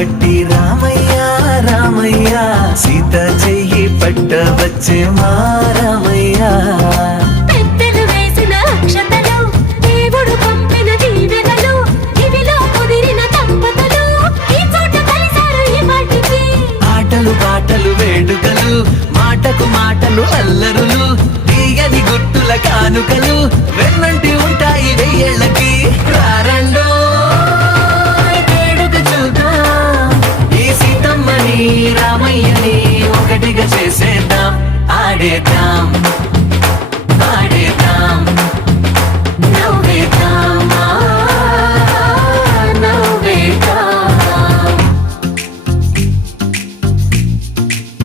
పట్టి రామయ్య రామయ్య సీత చెయ్యి పట్ట వచ్చే మా రామయ్య పెద్దలు వేసిన అక్షతలు దేవుడు పంపిన దీవెనలు ఇవిలో కుదిరిన దంపతులు ఈ చోట కలిసారు ఈ పాటికి ఆటలు పాటలు వేడుకలు మాటకు మాటలు అల్లరులు తీయని గుర్తుల కానుకలు వెన్నంటి ఉంటాయి వెయ్యేళ్ళకి రారండో వేడుక చూద్దాం ఈ సీతమ్మని రామయ్యని ఒకటిగా చేసేద్దాం ఆడేద్దాం